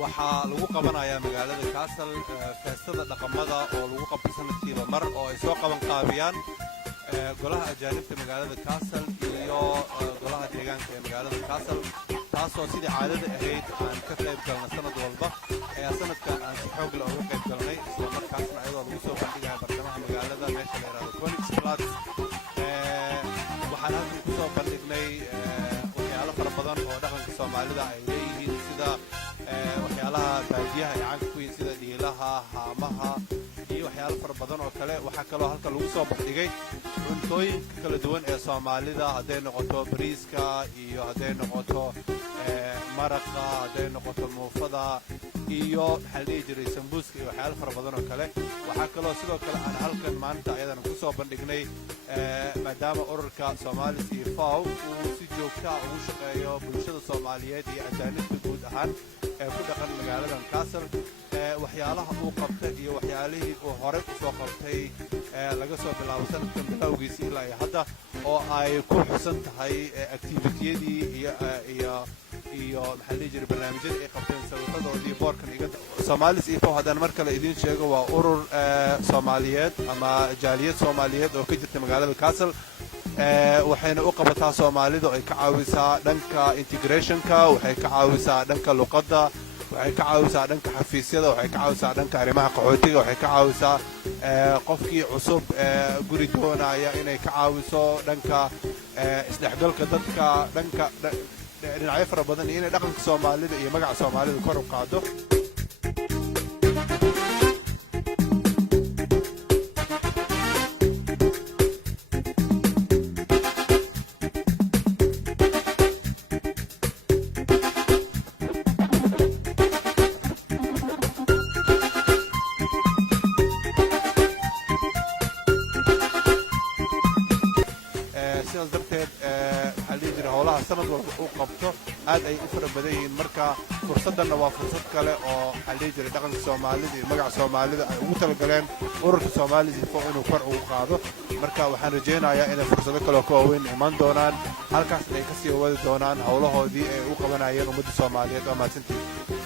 waxaa lagu qabanayaa magaalada Kassel feestada dhaqamada oo lagu qabto sanadkiiba mar oo ay soo qaban qaabiyaan golaha ajaanibta magaalada Kassel iyo golaha deegaanka ee magaalada Kassel taasoo sidii caadada ahayd aan ka qayb galnay sanad walba sanadkan aan si xoog leh uga qayb galnay isla markaasna ayadoo lagu soo bandhigayo bartamaha magaalada meesha la yiraahdo Königsplatz waxaan halkan ku soo bandhignay waxyaalo fara badan oo dhaqanka Soomaalida ay leeyihiin sida waxyaalaha baadiyaha ay caan ku yihiin sida dhiilaha haamaha iyo waxyaalo fara badan oo kale waxaa kaloo halka lagu soo bandhigay cuntooyinka kala duwan ee Soomaalida hadday noqoto bariiska iyo hadday noqoto maraqa hadday noqoto muufada iyo maxaa la dhihi jiray sambuuska iyo waxyaalo fara badan oo kale waxaa kaloo sidoo kale aan halkan maanta ayadana ku soo bandhignay maadaama ururka Somalis iyo FAO uu si joogto ah ugu shaqeeyo bulshada Soomaaliyeed iyo ajaanibta guud ahaan ee ku dhaqan magaalada Kassel waxyaalaha uu qabtay iyo waxyaalihii uu hore u soo qabtay laga soo bilaabo sanadkan bilowgiisii ilaa hadda oo ay ku xusan tahay activity-yadii iyo maxaa la jiray barnaamijyada ay qabteen sawiradoodii boorkan iga Somalis iyo FAO haddaan mar kale idiin sheego waa urur Soomaaliyeed ama jaaliyad Soomaaliyeed oo ka jirta magaalada Kassel waxayna u qabataa Soomaalida oo ay ka caawisaa dhanka integrationka waxay ka caawisaa dhanka luqadda waxay ka caawisaa dhanka xafiisyada waxay ka caawisaa dhanka arrimaha qaxootiga waxay ka caawisaa qofkii cusub guri doonaya inay ka caawiso dhanka isdhexgalka dadka dhanka dhinacyo fara badan iyo inay dhaqanka Soomaalida iyo magaca Soomaalida kor u qaado sidaas darteed waxaa la jiray howlaha sanad walba uu qabto aad ay u fara badan yihiin marka fursadana waa fursad kale oo waxaa la jiray dhaqanka Soomaalida iyo magaca Soomaalida ay ugu talagaleen ururka Somalis iyo FAO inuu kor ugu qaado marka waxaan rajaynayaa inay fursado kale oo waaweyn iman doonaan halkaas ay ka sii wadi doonaan howlahoodii ay u qabanayeen ummadda Soomaaliyeed oo mahadsantihiin